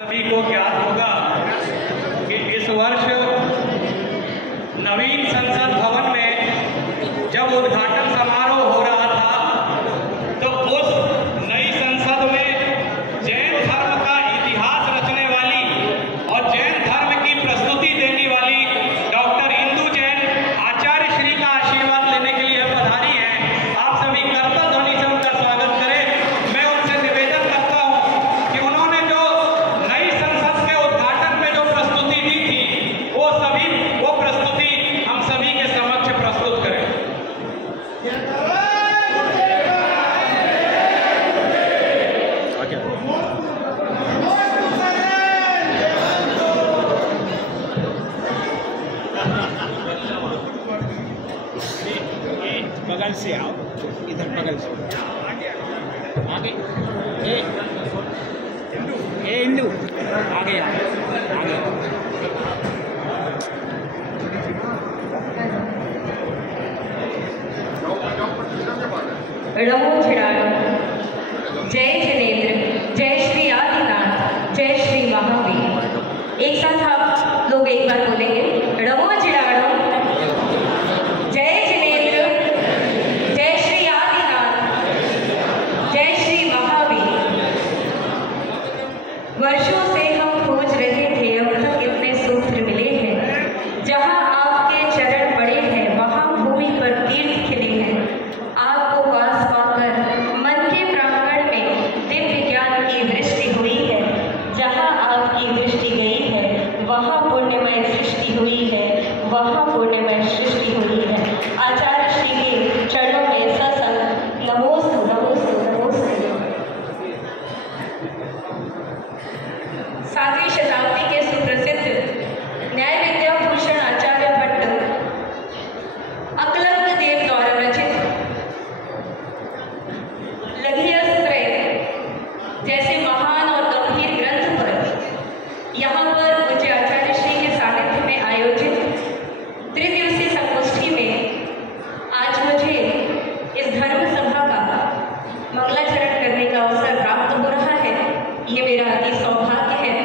सभी को ज्ञात होगा कि इस वर्ष नवीन संसद भवन में जब उद्घाटन समारोह हो रहा था तो उस नई संसद में जैन धर्म का इतिहास रचने वाली और जैन धर्म की प्रस्तुति देने वाली डॉक्टर इंदु जैन आचार्य श्री का आशीर्वाद लेने के लिए पधारी हैं। आप सभी करतल ध्वनि से उनका स्वागत करें। मैं उनसे निवेदन करता हूं कि उन्होंने जो नई संसद के उद्घाटन में जो प्रस्तुति दी थी वो प्रस्तुति हम सभी के समक्ष प्रस्तुत करें। बगल से आओ, इधर बगल से आगे। ए इंदु आगे आगे। रमो झिड़ाड़ो, जय जनेन्द्र, जय श्री आदिनाथ, जय श्री महावीर। एक साथ आप लोग एक बार बोलेंगे, रमो झिड़ाड़ो, जय जनेन्द्र, जय श्री आदिनाथ, जय श्री महावीर। वर्षों से हम खोज रहे थे, अब तक इतने सूत्र मिले हैं। जहाँ आपके चरण पड़े हैं वहाँ भूमि पर तीर्थ खिले हैं। आपको पास पाकर मन के प्रांगण में दिव्य ज्ञान की वृष्टि हुई है। जहाँ आपकी दृष्टि गई है वहाँ पुण्यमय सृष्टि हुई है, वहाँ पुण्यमय सृष्टि हुई है। आचार्य श्री के चरणों में सत्संग नमोस्तु नमोस्तु नमोस्तु। 7वीं शताब्दी के सुप्रसिद्ध न्याय विद्याभूषण आचार्य भट्ट अकलंक देव द्वारा रचित लघियस्त्रय जैसे महान और गंभीर ग्रंथ पर यहाँ पर मुझे आचार्य श्री के सानिध्य में आयोजित त्रिदिवसीय संगोष्ठी में आज मुझे इस धर्म सभा का मंगलाचरण करने का अवसर प्राप्त हो रहा है। ये मेरा अति सौभाग्य है।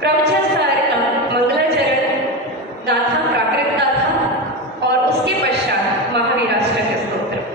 प्रवचन मंगलाचरण गाथा, प्राकृत गाथा और उसके पश्चात महावीराष्टक स्तोत्र।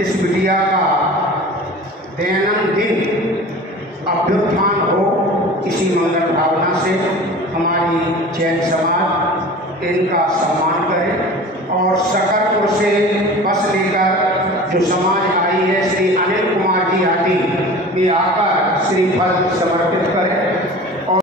इस बिटिया का दैनंदिन अभ्युत्थान हो, इसी मंगल भावना से हमारी जैन समाज इनका सम्मान करे और शकरपुर से बस लेकर जो समाज आई है श्री अनिल कुमार जी हाटी में आकर श्रीफल समर्पित करें।